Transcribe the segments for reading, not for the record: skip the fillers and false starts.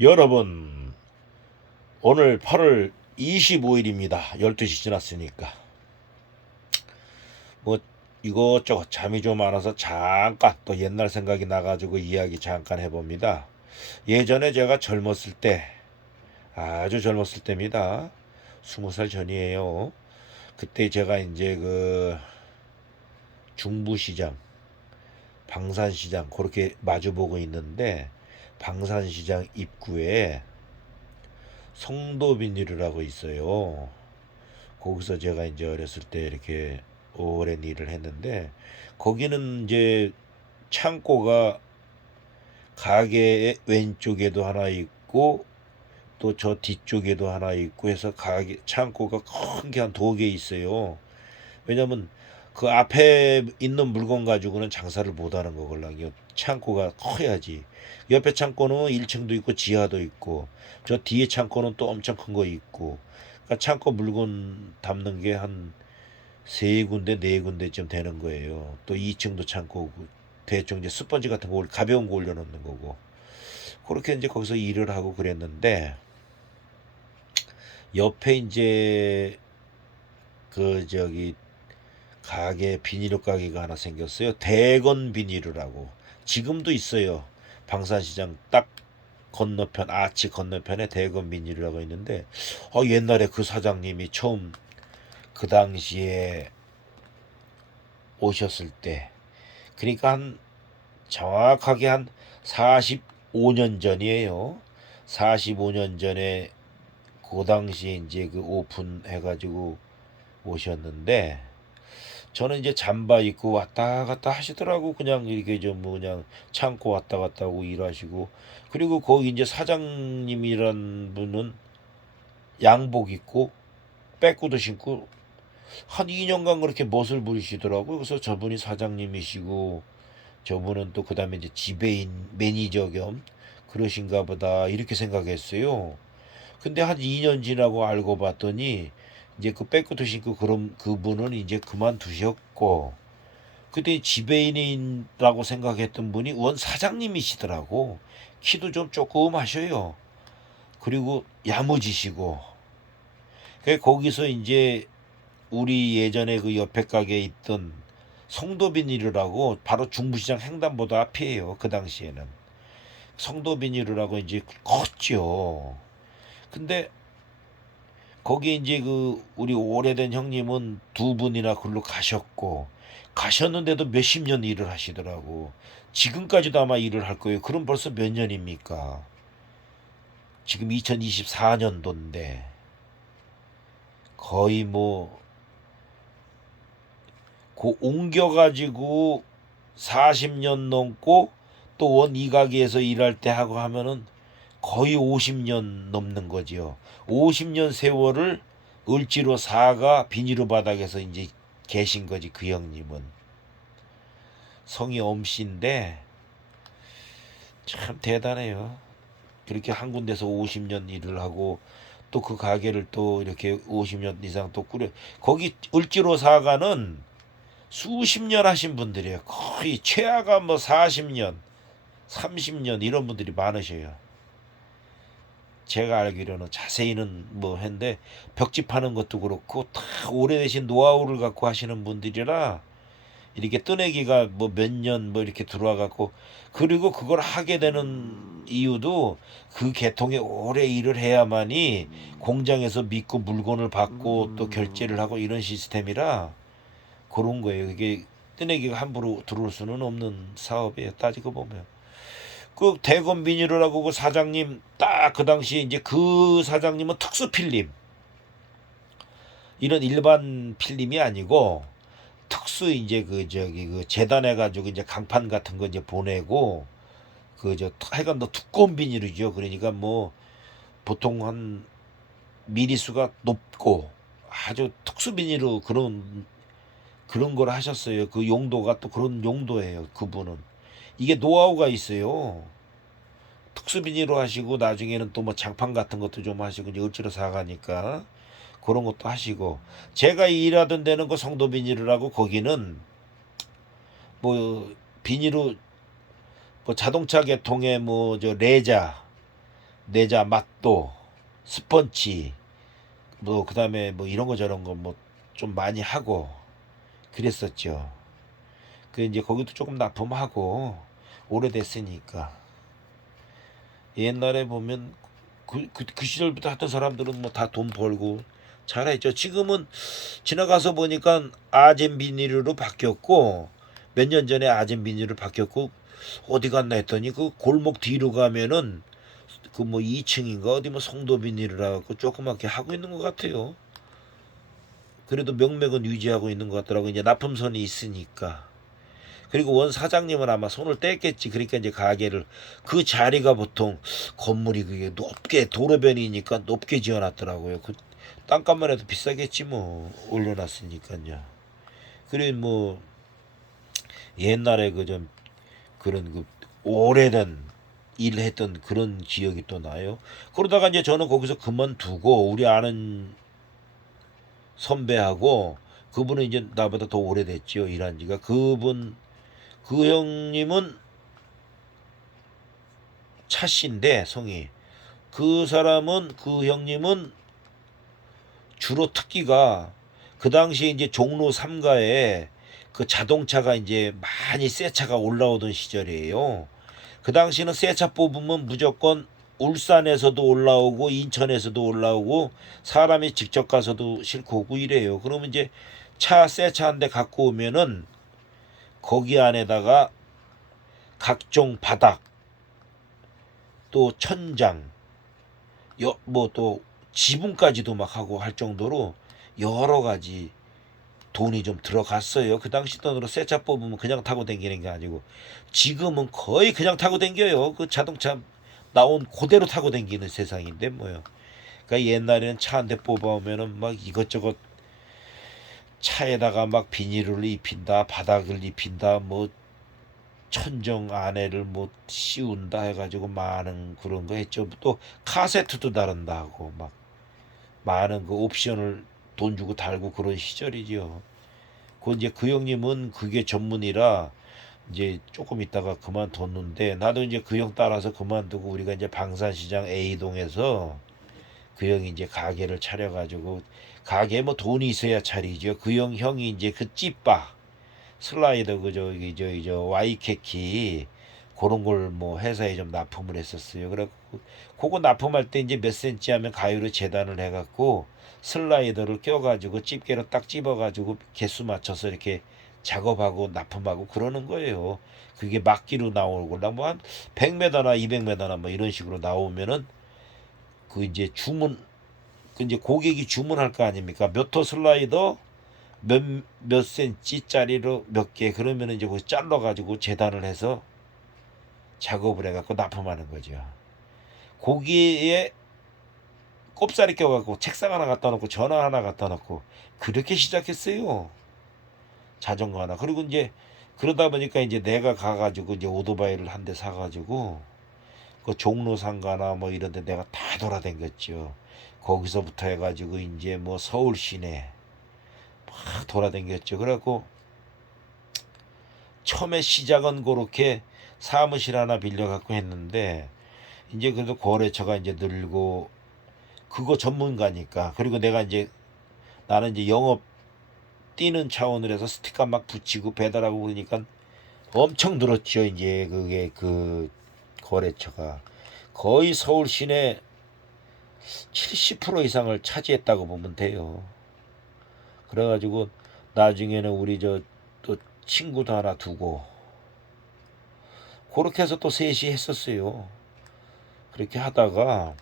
여러분, 오늘 8월 25일입니다. 12시 지났으니까. 뭐, 이것저것 잠이 좀 안 와서 잠깐 또 옛날 생각이 나가지고 이야기 잠깐 해봅니다. 예전에 제가 젊었을 때, 아주 젊었을 때입니다. 20살 전이에요. 그때 제가 이제 중부시장, 방산시장, 그렇게 마주보고 있는데, 방산시장 입구에 성도비닐이라고 있어요. 거기서 제가 이제 어렸을 때 이렇게 오랜 일을 했는데, 거기는 이제 창고가 가게의 왼쪽에도 하나 있고 또 저 뒤쪽에도 하나 있고 해서 가게 창고가 큰 게 한 두 개 있어요. 왜냐면 그 앞에 있는 물건 가지고는 장사를 못 하는 거걸랑요. 창고가 커야지. 옆에 창고는 1층도 있고 지하도 있고 저 뒤에 창고는 또 엄청 큰 거 있고, 그러니까 창고 물건 담는 게 한 세 군데 네 군데쯤 되는 거예요. 또 2층도 창고고 대충 이제 스펀지 같은 거 가벼운 거 올려놓는 거고, 그렇게 이제 거기서 일을 하고 그랬는데, 옆에 이제 저기 가게 비닐로 가게가 하나 생겼어요. 대건 비닐이라고. 지금도 있어요. 방산시장 딱 건너편, 아치 건너편에 대건 비닐이라고 있는데, 옛날에 그 사장님이 처음 그 당시에 오셨을 때, 그러니까 정확하게 한 45년 전이에요. 45년 전에 그 당시에 이제 그 오픈해가지고 오셨는데, 저는 이제 잠바 입고 왔다 갔다 하시더라고. 그냥 이렇게 좀 뭐 그냥 창고 왔다 갔다 하고 일하시고. 그리고 거기 이제 사장님이란 분은 양복 입고 빼꾸도 신고 한 2년간 그렇게 멋을 부리시더라고. 그래서 저분이 사장님이시고 저분은 또 그다음에 이제 지배인 매니저 겸 그러신가 보다 이렇게 생각했어요. 근데 한 2년 지나고 알고 봤더니 이제 그 백구도 신고 그런 그분은 이제 그만두셨고, 그때 지배인이라고 생각했던 분이 원 사장님이시더라고. 키도 좀 조금 하셔요. 그리고 야무지시고. 거기서 이제 우리 예전에 그 옆에 가게에 있던 성도비닐이라고, 바로 중부시장 횡단보도 앞이에요. 그 당시에는 성도비닐이라고 이제 컸죠. 근데 거기 이제 우리 오래된 형님은 두 분이나 글로 가셨고, 가셨는데도 몇십 년 일을 하시더라고. 지금까지도 아마 일을 할 거예요. 그럼 벌써 몇 년입니까? 지금 2024년도인데 거의 뭐 옮겨가지고 40년 넘고, 또 원 이 가게에서 일할 때 하고 하면은 거의 50년 넘는 거지요. 50년 세월을 을지로 사가 비닐로 바닥에서 이제 계신 거지. 그 형님은 성이 엄씨인데 참 대단해요. 그렇게 한 군데서 50년 일을 하고 또 그 가게를 또 이렇게 50년 이상 또 꾸려. 거기 을지로 사가는 수십 년 하신 분들이에요. 거의 최하가 뭐 40년 30년 이런 분들이 많으셔요. 제가 알기로는 자세히는 뭐 했는데, 벽지파는 것도 그렇고 다 오래되신 노하우를 갖고 하시는 분들이라 이렇게 뜨내기가 뭐 몇 년 뭐 이렇게 들어와 갖고, 그리고 그걸 하게 되는 이유도 그 계통에 오래 일을 해야만이 공장에서 믿고 물건을 받고 또 결제를 하고 이런 시스템이라 그런 거예요. 이게 뜨내기가 함부로 들어올 수는 없는 사업이에요. 따지고 보면. 그 대건 비닐이라고 그 사장님 딱 그 당시에 이제 그 사장님은 특수 필름, 이런 일반 필름이 아니고 특수 이제 그 재단해 가지고 이제 강판 같은 거 이제 보내고, 하여간 더 두꺼운 비닐이죠. 그러니까 뭐 보통 한 미리수가 높고 아주 특수 비닐로 그런 걸 하셨어요. 그 용도가 또 그런 용도예요. 그분은 이게 노하우가 있어요. 특수 비닐로 하시고 나중에는 또 뭐 장판 같은 것도 좀 하시고 이제 을지로 사가니까 그런 것도 하시고. 제가 일하던 데는 그 성도 비닐이라고, 거기는 뭐 비닐로 뭐 자동차 계통의 뭐 저 레자, 내자 맛도 스펀치 뭐 그다음에 뭐 이런 거 저런 거 뭐 좀 많이 하고 그랬었죠. 그 이제 거기도 조금 납품하고 오래됐으니까 옛날에 보면 그 시절부터 했던 사람들은 뭐 다 돈 벌고 잘했죠. 지금은 지나가서 보니까 아젠 비닐로 바뀌었고 몇 년 전에 아젠 비닐로 바뀌었고 어디 갔나 했더니 그 골목 뒤로 가면은 그 뭐 2층인가 어디 뭐 송도 비닐이라 갖고 조그맣게 하고 있는 것 같아요. 그래도 명맥은 유지하고 있는 것 같더라고. 이제 납품선이 있으니까. 그리고 원 사장님은 아마 손을 뗐겠지. 그러니까 이제 가게를 그 자리가 보통 건물이 그게 높게 도로변이니까 높게 지어놨더라고요. 그 땅값만 해도 비싸겠지 뭐 올려놨으니까요. 그래 뭐 옛날에 그 좀 그런 그 오래된 일했던 그런 기억이 또 나요. 그러다가 이제 저는 거기서 그만두고 우리 아는 선배하고 그분은 이제 나보다 더 오래됐지요. 일한 지가. 그 형님은 차 씨인데 성이 그 형님은 주로 특기가 그 당시에 이제 종로 3가에 그 자동차가 이제 많이 새 차가 올라오던 시절이에요. 그 당시는 새 차 뽑으면 무조건 울산에서도 올라오고 인천에서도 올라오고 사람이 직접 가서도 싣고 오고 이래요. 그러면 이제 새 차 한 대 갖고 오면은 거기 안에다가 각종 바닥 또 천장 뭐 또 지붕까지도 막 하고 할 정도로 여러 가지 돈이 좀 들어갔어요. 그 당시 돈으로 새 차 뽑으면 그냥 타고 다니는 게 아니고 지금은 거의 그냥 타고 다녀요. 그 자동차 나온 그대로 타고 다니는 세상인데 뭐요. 그러니까 옛날에는 차 한 대 뽑아오면은 막 이것저것 차에다가 막 비닐을 입힌다, 바닥을 입힌다, 뭐 천정 안에를 뭐 씌운다 해가지고 많은 그런 거 했죠. 또 카세트도 다룬다 하고 막 많은 그 옵션을 돈 주고 달고 그런 시절이죠. 그 이제 그 형님은 그게 전문이라 이제 조금 있다가 그만뒀는데 나도 이제 그 형 따라서 그만두고 우리가 이제 방산시장 A동에서 그 형이 이제 가게를 차려가지고 가게 뭐 돈이 있어야 차리죠. 그 형이 이제 그 찌빠 슬라이더 그 저기 저 와이키키 그런 걸 뭐 회사에 좀 납품을 했었어요. 그래 그거 납품할 때 이제 몇 센치 하면 가위로 재단을 해갖고 슬라이더를 껴가지고 집게로 딱 집어가지고 개수 맞춰서 이렇게 작업하고 납품하고 그러는 거예요. 그게 막기로 나오고 뭐한 100m나 200m나 뭐 이런 식으로 나오면은 그 이제 그 이제 고객이 주문할 거 아닙니까? 몇 호 슬라이더 몇 센치짜리로 몇 개 그러면 이제 그 잘라가지고 재단을 해서 작업을 해갖고 납품하는 거죠. 거기에 꼽사리 껴갖고 책상 하나 갖다 놓고 전화 하나 갖다 놓고 그렇게 시작했어요. 자전거 하나. 그리고 이제 그러다 보니까 이제 내가 가가지고 이제 오토바이를 한 대 사가지고 그 종로 상가나 뭐 이런 데 내가 다 돌아다녔죠. 거기서부터 해가지고 이제 뭐 서울 시내 막 돌아다녔죠. 그래갖고 처음에 시작은 그렇게 사무실 하나 빌려갖고 했는데 이제 그래도 거래처가 이제 늘고 그거 전문가니까 그리고 내가 이제 나는 이제 영업 뛰는 차원으로 해서 스티커 막 붙이고 배달하고 그러니까 엄청 늘었죠. 이제 그게 그 거래처가 거의 서울 시내 70% 이상을 차지했다고 보면 돼요. 그래가지고 나중에는 우리 저 또 친구도 하나 두고 그렇게 해서 또 셋이 했었어요. 그렇게 하다가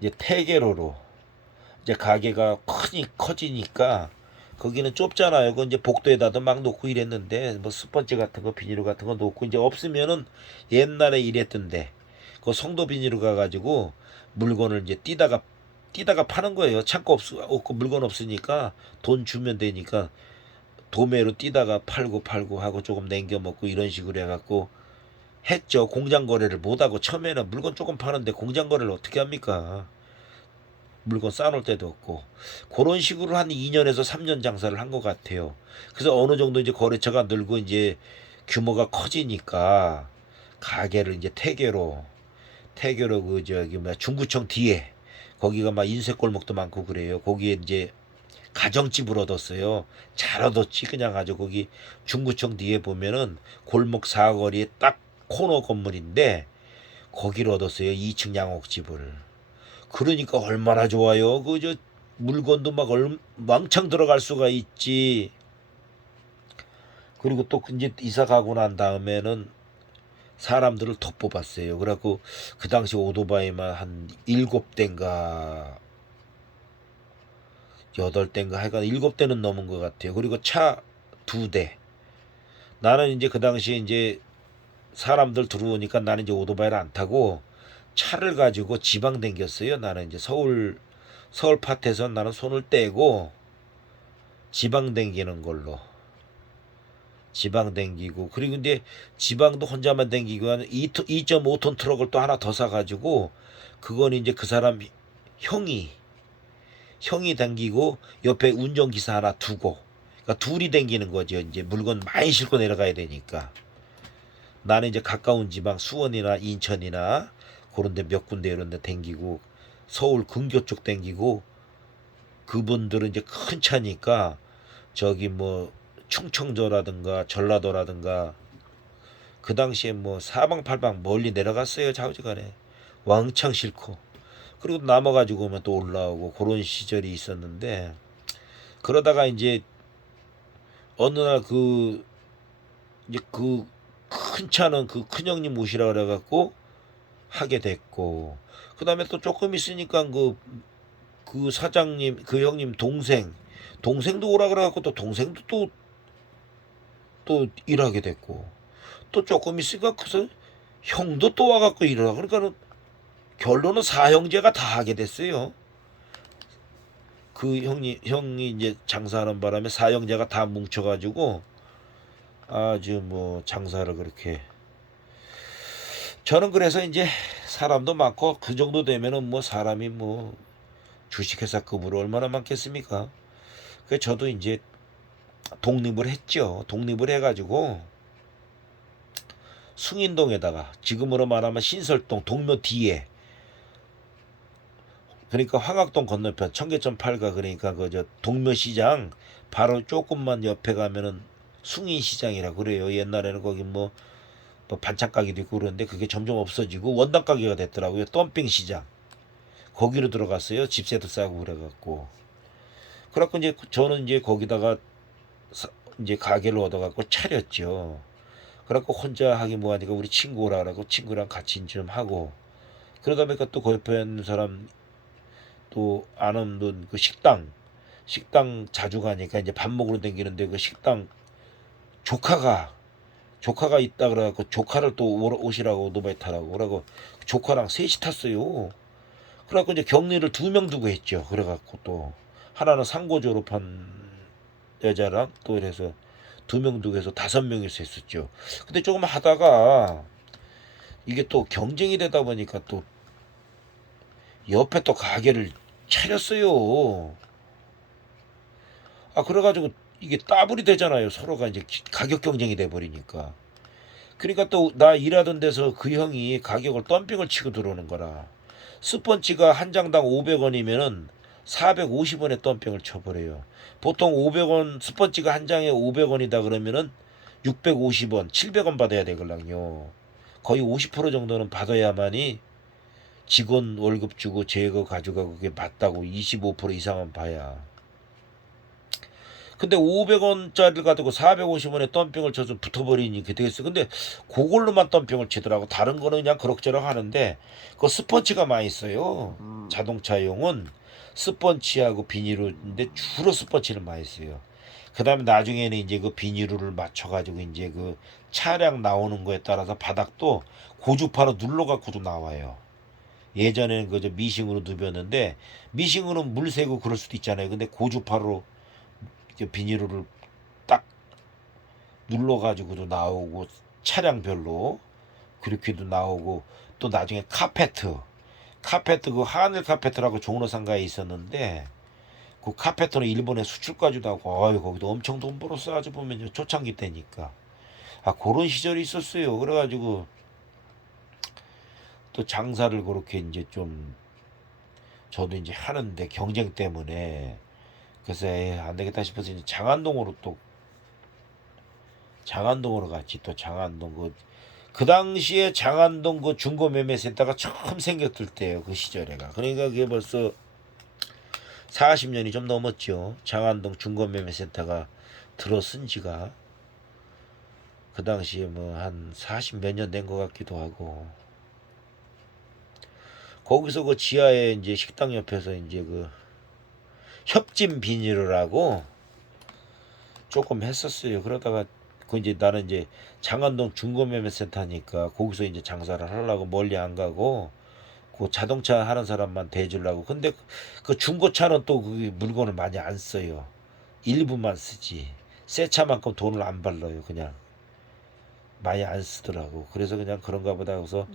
이제 태계로로 이제 가게가 커지니까 거기는 좁잖아요. 그 이제 복도에다도 막 놓고 이랬는데 뭐 스펀지 같은 거 비닐로 같은 거 놓고 이제 없으면은 옛날에 이랬던데 그 송도 비닐로 가가지고 물건을 이제 뛰다가 파는 거예요. 창고 없고 물건 없으니까 돈 주면 되니까 도매로 뛰다가 팔고 하고 조금 남겨 먹고 이런 식으로 해갖고 했죠. 공장 거래를 못하고 처음에는 물건 조금 파는데 공장 거래를 어떻게 합니까? 물건 쌓아놓을 때도 없고 그런 식으로 한 2년에서 3년 장사를 한 것 같아요. 그래서 어느 정도 이제 거래처가 늘고 이제 규모가 커지니까 가게를 이제 태교로 그 저기 뭐 중구청 뒤에 거기가 막 인쇄골목도 많고 그래요. 거기에 이제 가정집을 얻었어요. 잘 얻었지 그냥 아주 거기 중구청 뒤에 보면은 골목 사거리에 딱 코너 건물인데 거기를 얻었어요. 2층 양옥집을. 그러니까 얼마나 좋아요. 그 저 물건도 막 왕창 들어갈 수가 있지. 그리고 또 이제 이사 가고 난 다음에는 사람들을 더 뽑았어요. 그래갖고 그 당시 오토바이만 한 일곱 대인가 여덟 대인가 하여간 일곱 대는 넘은 것 같아요. 그리고 차 두 대. 나는 이제 그 당시에 이제 사람들 들어오니까 나는 이제 오토바이를 안 타고 차를 가지고 지방 댕겼어요. 나는 이제 서울 팟에서 나는 손을 떼고 지방 댕기는 걸로. 지방 댕기고 그리고 이제 지방도 혼자만 댕기고 하는 2.5톤 트럭을 또 하나 더 사가지고 그건 이제 그 사람 형이 댕기고 옆에 운전기사 하나 두고 그러니까 둘이 댕기는 거죠. 이제 물건 많이 싣고 내려가야 되니까 나는 이제 가까운 지방 수원이나 인천이나 그런 데 몇 군데 이런 데 댕기고 서울 근교 쪽 댕기고 그분들은 이제 큰 차니까 저기 뭐 충청도라든가 전라도라든가 그 당시에 뭐 사방팔방 멀리 내려갔어요. 좌우지간에 왕창 싣고 그리고 남아가지고 오면 또 올라오고 그런 시절이 있었는데 그러다가 이제 어느 날 그 이제 그 큰 차는 그 큰형님 모시라 그래갖고 하게 됐고 그 다음에 또 조금 있으니까 그 사장님 그 형님 동생도 오라 그래갖고 또 동생도 또 일하게 됐고 또 조금 있으니까 그래서 형도 또 와갖고 일하라 그러니까는 결론은 사형제가 다 하게 됐어요. 그 형이 이제 장사하는 바람에 사형제가 다 뭉쳐가지고 아주 뭐 장사를 그렇게 저는 그래서 이제 사람도 많고 그 정도 되면은 뭐 사람이 뭐 주식회사급으로 얼마나 많겠습니까? 그 저도 이제 독립을 했죠. 독립을 해가지고 숭인동에다가 지금으로 말하면 신설동 동묘 뒤에 그러니까 황학동 건너편 청계천 8가 그러니까 그 저 동묘시장 바로 조금만 옆에 가면은 숭인시장이라 그래요. 옛날에는 거기 뭐 반찬 가게도 있고 그런데 그게 점점 없어지고 원당 가게가 됐더라고요. 덤핑 시장 거기로 들어갔어요. 집세도 싸고 그래갖고 그래갖고 이제 저는 이제 거기다가 이제 가게를 얻어갖고 차렸죠. 그래갖고 혼자 하기 뭐하니까 우리 친구 오라고 친구랑 같이 좀 하고 그러다 보니까 또 그 옆에 있는 사람 또 아는 그 식당 자주 가니까 이제 밥 먹으러 다니는데 그 식당 조카가 있다 그래갖고 조카를 또 오시라고 오토바이 타라고 그러고 조카랑 셋이 탔어요. 그래갖고 이제 격리를 2명 두고 했죠. 그래갖고 또 하나는 상고 졸업한 여자랑 또 이래서 2명 두고 해서 5명이서 했었죠. 근데 조금 하다가 이게 또 경쟁이 되다 보니까 또 옆에 또 가게를 차렸어요. 아 그래가지고 이게 따블이 되잖아요. 서로가 이제 가격 경쟁이 돼 버리니까. 그러니까 또 나 일하던 데서 그 형이 가격을 덤핑을 치고 들어오는 거라. 스펀지가 한 장당 500원이면은 450원에 덤핑을 쳐버려요. 보통 500원 스펀지가 한 장에 500원이다 그러면은 650원, 700원 받아야 되걸랑요. 거의 50% 정도는 받아야만이 직원 월급 주고 제거 가져가고 그게 맞다고 25% 이상은 봐야. 근데 500원짜리를 가지고 450원에 덤핑을 쳐서 붙어버리니 그 되겠어. 근데 그걸로만 덤핑을 치더라고. 다른 거는 그냥 그럭저럭 하는데 그 스펀지가 많이 써요. 자동차용은 스펀지하고 비닐인데 주로 스펀지를 많이 써요. 그 다음에 나중에는 이제 그 비닐을 맞춰가지고 이제 그 차량 나오는 거에 따라서 바닥도 고주파로 눌러갖고도 나와요. 예전에는 그저 미싱으로 누볐는데 미싱으로는 물 새고 그럴 수도 있잖아요. 근데 고주파로 비닐을 딱 눌러가지고도 나오고 차량별로 그렇게도 나오고 또 나중에 카페트 그 하늘 카페트라고 종로상가에 있었는데 그 카페트는 일본에 수출까지도 하고 아유 거기도 엄청 돈 벌었어. 아주 보면 초창기 때니까 아 그런 시절이 있었어요. 그래가지고 또 장사를 그렇게 이제 좀 저도 이제 하는데 경쟁 때문에 그래서 안 되겠다 싶어서 이제 장안동으로 갔지. 또 장안동 그 당시에 장안동 그 중고매매센터가 처음 생겼을 때예요. 그 시절에가. 그러니까 그게 벌써 40년이 좀 넘었죠. 장안동 중고매매센터가 들어선 지가 그 당시에 뭐 한 40 몇 년 된 것 같기도 하고. 거기서 그 지하에 이제 식당 옆에서 이제 그 협진 비닐을 조금 했었어요. 그러다가 그 이제 나는 이제 장안동 중고매매센터니까 거기서 이제 장사를 하려고 멀리 안 가고 그 자동차 하는 사람만 대주려고. 근데 그 중고차는 또 그 물건을 많이 안 써요. 일부만 쓰지. 새 차만큼 돈을 안 벌러요. 그냥 많이 안 쓰더라고. 그래서 그냥 그런가 보다 해서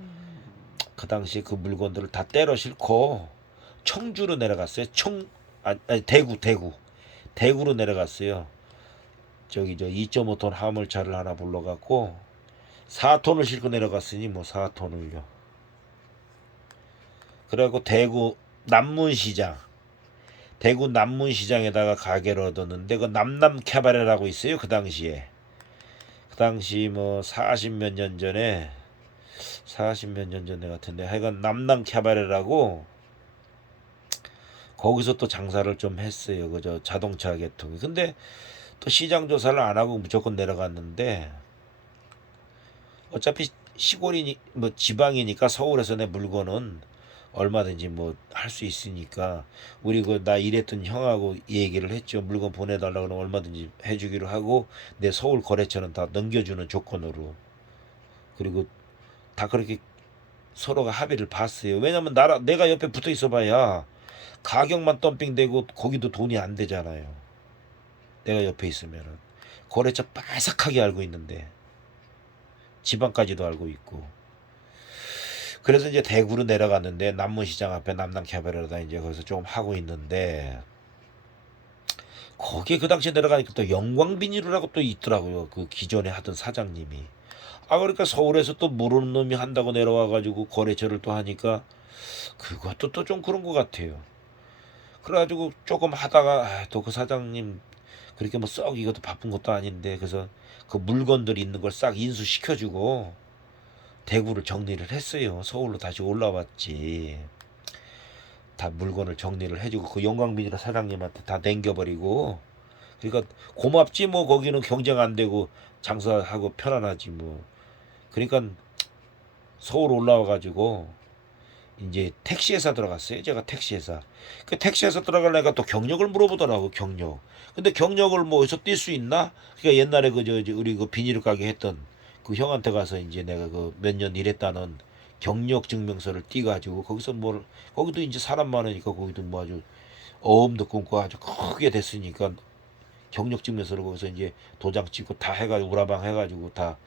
그 당시에 그 물건들을 다 때려 싣고 청주로 내려갔어요. 아니 대구로 내려갔어요. 저기 저 2.5톤 화물차를 하나 불러갖고 4톤을 싣고 내려갔으니 뭐 4톤을요. 그래갖고 대구 남문시장에다가 가게를 얻었는데 그 남남 캐바레라고 있어요. 그 당시에. 그 당시 뭐 40 몇 년 전에 같은데 하여간 남남 캐바레라고 거기서 또 장사를 좀 했어요. 그저 자동차 계통이. 근데 또 시장 조사를 안 하고 무조건 내려갔는데 어차피 시골이니 뭐 지방이니까 서울에서 내 물건은 얼마든지 뭐 할 수 있으니까 우리 그 나 일했던 형하고 얘기를 했죠. 물건 보내달라고 그러면 얼마든지 해주기로 하고 내 서울 거래처는 다 넘겨주는 조건으로. 그리고 다 그렇게 서로가 합의를 봤어요. 왜냐면 내가 옆에 붙어 있어봐야 가격만 덤핑되고 거기도 돈이 안 되잖아요. 내가 옆에 있으면은 거래처 빠삭하게 알고 있는데 지방까지도 알고 있고. 그래서 이제 대구로 내려갔는데 남문시장 앞에 남남 캐바레다 이제 거기서 조금 하고 있는데 거기에 그 당시에 내려가니까 또 영광비닐이라고 또 있더라고요. 그 기존에 하던 사장님이. 그러니까 서울에서 또 모르는 놈이 한다고 내려와가지고 거래처를 또 하니까 그것도 또 좀 그런 것 같아요. 그래가지고 조금 하다가 또 그 사장님 그렇게 뭐 썩 이것도 바쁜 것도 아닌데 그래서 그 물건들 있는 걸 싹 인수시켜주고 대구를 정리를 했어요. 서울로 다시 올라왔지. 다 물건을 정리를 해주고 그 영광비닐 사장님한테 다 남겨버리고. 그러니까 고맙지 뭐. 거기는 경쟁 안 되고 장사하고 편안하지 뭐. 그러니까 서울 올라와가지고 이제 택시회사 들어갔어요. 제가 택시회사. 그 택시회사 들어가려니까 또 경력을 물어보더라고. 경력. 근데 경력을 뭐 어디서 뛸 수 있나? 그러니까 옛날에 우리 그 비닐 가게 했던 그 형한테 가서 이제 내가 그 몇 년 일했다는 경력 증명서를 띠가지고 거기서 거기도 이제 사람 많으니까 거기도 뭐 아주 어음도 끊고 아주 크게 됐으니까 경력 증명서를 거기서 이제 도장 찍고 다 해가지고 우라방 해가지고 다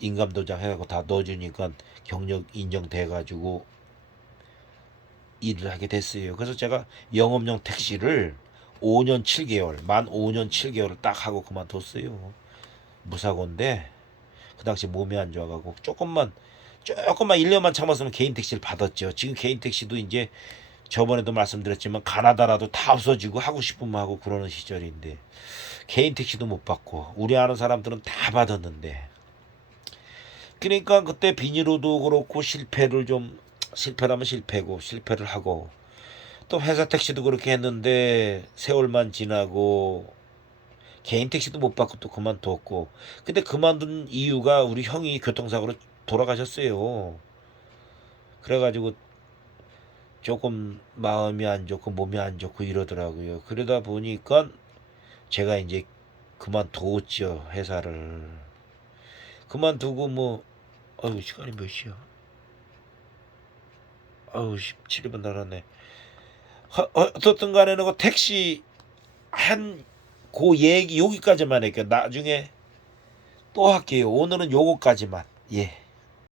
인감 도장 해가지고 다 넣어주니까 경력 인정돼가지고 일을 하게 됐어요. 그래서 제가 영업용 택시를 5년 7개월, 만 5년 7개월을 딱 하고 그만뒀어요. 무사고인데 그 당시 몸이 안 좋아가고 조금만 1년만 참았으면 개인 택시를 받았죠. 지금 개인 택시도 이제 저번에도 말씀드렸지만 가나다라도 다 없어지고 하고 싶으면 하고 그러는 시절인데 개인 택시도 못 받고 우리 아는 사람들은 다 받았는데 그러니까 그때 비닐로도 그렇고 실패라면 실패고 실패를 하고 또 회사 택시도 그렇게 했는데 세월만 지나고 개인 택시도 못 받고 또 그만뒀고. 근데 그만둔 이유가 우리 형이 교통사고로 돌아가셨어요. 그래가지고 조금 마음이 안 좋고 몸이 안 좋고 이러더라고요. 그러다 보니까 제가 이제 그만뒀죠. 회사를 그만두고 뭐 시간이 몇 시야? 17분 날았네. 어떻든 간에는 그 택시 그 얘기 여기까지만 할게요. 나중에 또 할게요. 오늘은 요거까지만. 예.